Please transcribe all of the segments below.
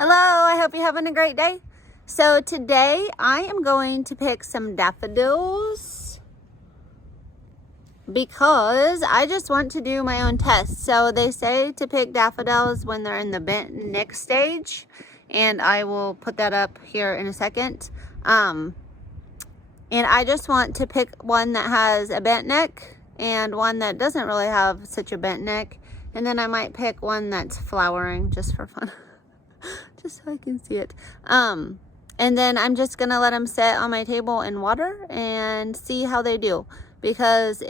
Hello, I hope you're having a great day. So today I am going to pick some daffodils because I just want to do my own test. So they say to pick daffodils when they're in the bent neck stage, and I will put that up here in a second. And I just want to pick one that has a bent neck and one that doesn't really have such a bent neck. And then I might pick one that's flowering just for fun. Just so I can see it. And then I'm just gonna let them sit on my table in water and see how they do. Because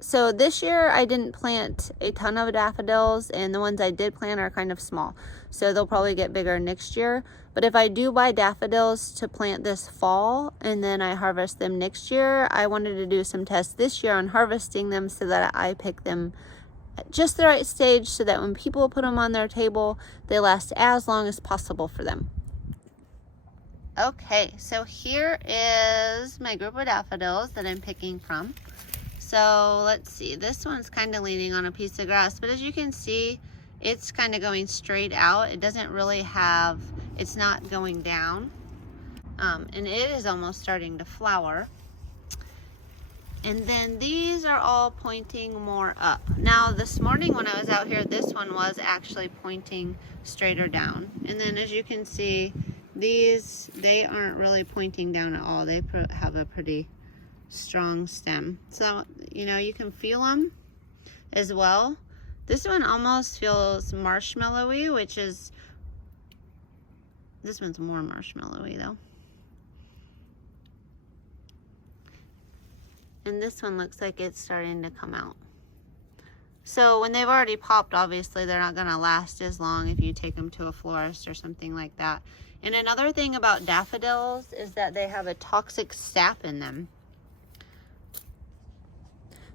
so this year I didn't plant a ton of daffodils, and the ones I did plant are kind of small. So they'll probably get bigger next year. But if I do buy daffodils to plant this fall and then I harvest them next year, I wanted to do some tests this year on harvesting them so that I pick them at just the right stage so that when people put them on their table, they last as long as possible for them. Okay, so here is my group of daffodils that I'm picking from. So let's see, this one's kind of leaning on a piece of grass, but as you can see, it's kind of going straight out. It doesn't really it's not going down. And it is almost starting to flower. And then these are all pointing more up. Now this morning when I was out here, this one was actually pointing straighter down. And then as you can see, they aren't really pointing down at all. They have a pretty strong stem. So, you can feel them as well. This one almost feels marshmallowy, this one's more marshmallowy though. And this one looks like it's starting to come out. So when they've already popped, obviously they're not gonna last as long if you take them to a florist or something like that. And another thing about daffodils is that they have a toxic sap in them.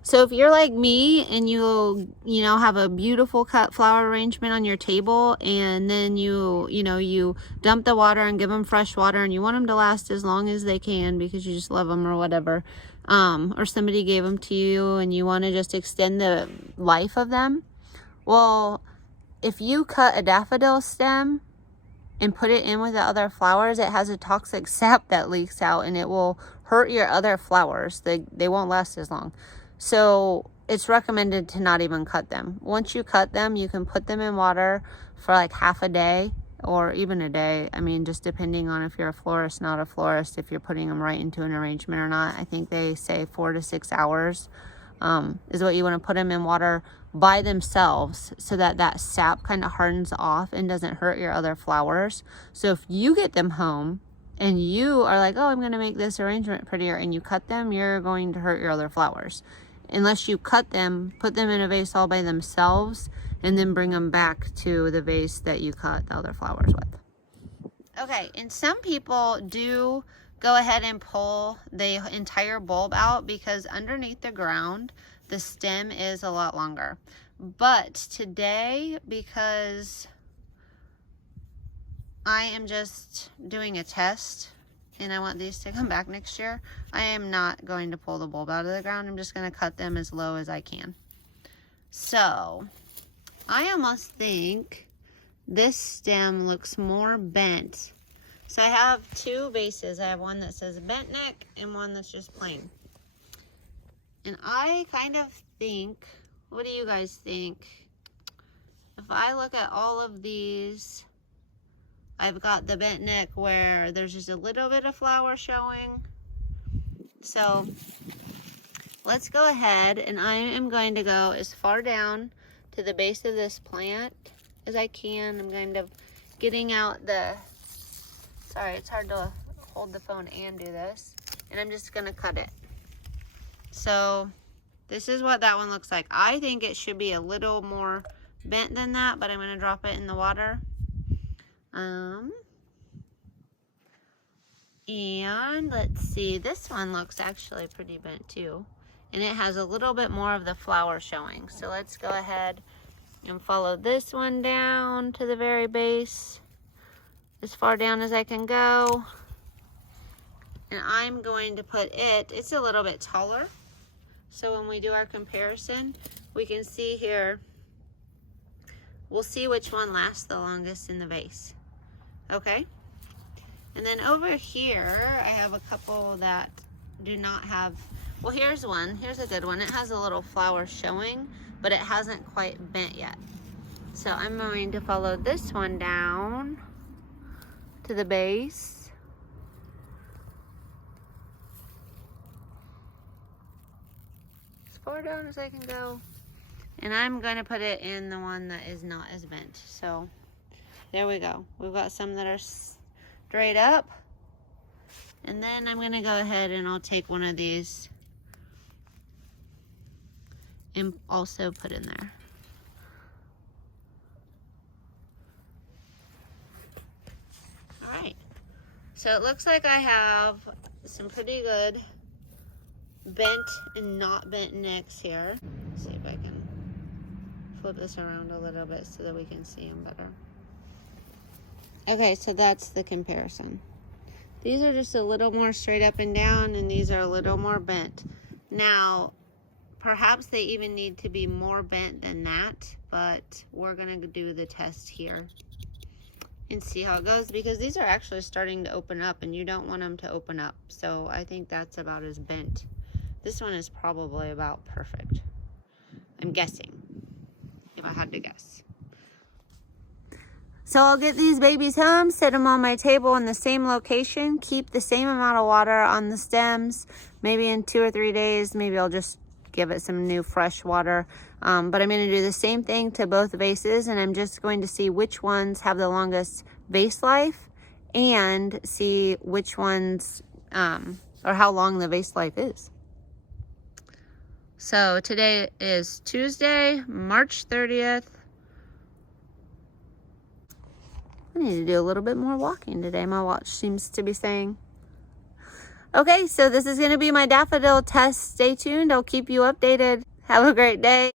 So if you're like me and you have a beautiful cut flower arrangement on your table, and then you dump the water and give them fresh water, and you want them to last as long as they can because you just love them or whatever, or somebody gave them to you and you want to just extend the life of them, well, if you cut a daffodil stem and put it in with the other flowers, it has a toxic sap that leaks out and it will hurt your other flowers. They won't last as long. So it's recommended to not even cut them. Once you cut them, you can put them in water for like half a day or even a day. I mean, just depending on if you're a florist, not a florist, if you're putting them right into an arrangement or not. I think they say 4 to 6 hours is what you want to put them in water by themselves so that sap kind of hardens off and doesn't hurt your other flowers. So if you get them home and you are like, oh, I'm going to make this arrangement prettier, and you cut them, you're going to hurt your other flowers. Unless you cut them, put them in a vase all by themselves, and then bring them back to the vase that you cut the other flowers with. Okay, and some people do go ahead and pull the entire bulb out because underneath the ground, the stem is a lot longer. But today, because I am just doing a test and I want these to come back next year, I am not going to pull the bulb out of the ground. I'm just going to cut them as low as I can. So I almost think this stem looks more bent. So I have two vases. I have one that says bent neck and one that's just plain. And I kind of think, what do you guys think? If I look at all of these, I've got the bent neck where there's just a little bit of flower showing. So let's go ahead, and I am going to go as far down to the base of this plant as I can. I'm kind of getting out sorry, it's hard to hold the phone and do this. And I'm just gonna cut it. So this is what that one looks like. I think it should be a little more bent than that, but I'm gonna drop it in the water. And let's see, this one looks actually pretty bent too. And it has a little bit more of the flower showing. So let's go ahead and follow this one down to the very base, as far down as I can go. And I'm going to put it's a little bit taller. So when we do our comparison, we can see here, we'll see which one lasts the longest in the vase. Okay. And then over here, I have a couple that do not have, well, here's one. Here's a good one. It has a little flower showing, but it hasn't quite bent yet. So I'm going to follow this one down to the base. As far down as I can go. And I'm going to put it in the one that is not as bent. So there we go. We've got some that are straight up. And then I'm going to go ahead and I'll take one of these and also put in there. All right. So it looks like I have some pretty good bent and not bent nicks here. Let's see if I can flip this around a little bit so that we can see them better. Okay, so that's the comparison. These are just a little more straight up and down, and these are a little more bent. Now, perhaps they even need to be more bent than that, but we're gonna do the test here and see how it goes, because these are actually starting to open up, and you don't want them to open up. So I think that's about as bent. This one is probably about perfect. I'm guessing, if I had to guess. So I'll get these babies home, set them on my table in the same location, keep the same amount of water on the stems. Maybe in 2 or 3 days, maybe I'll just give it some new fresh water. But I'm going to do the same thing to both vases, and I'm just going to see which ones have the longest vase life and see which ones, or how long the vase life is. So today is Tuesday, March 30th. I need to do a little bit more walking today, my watch seems to be saying. Okay, so this is going to be my daffodil test. Stay tuned. I'll keep you updated. Have a great day.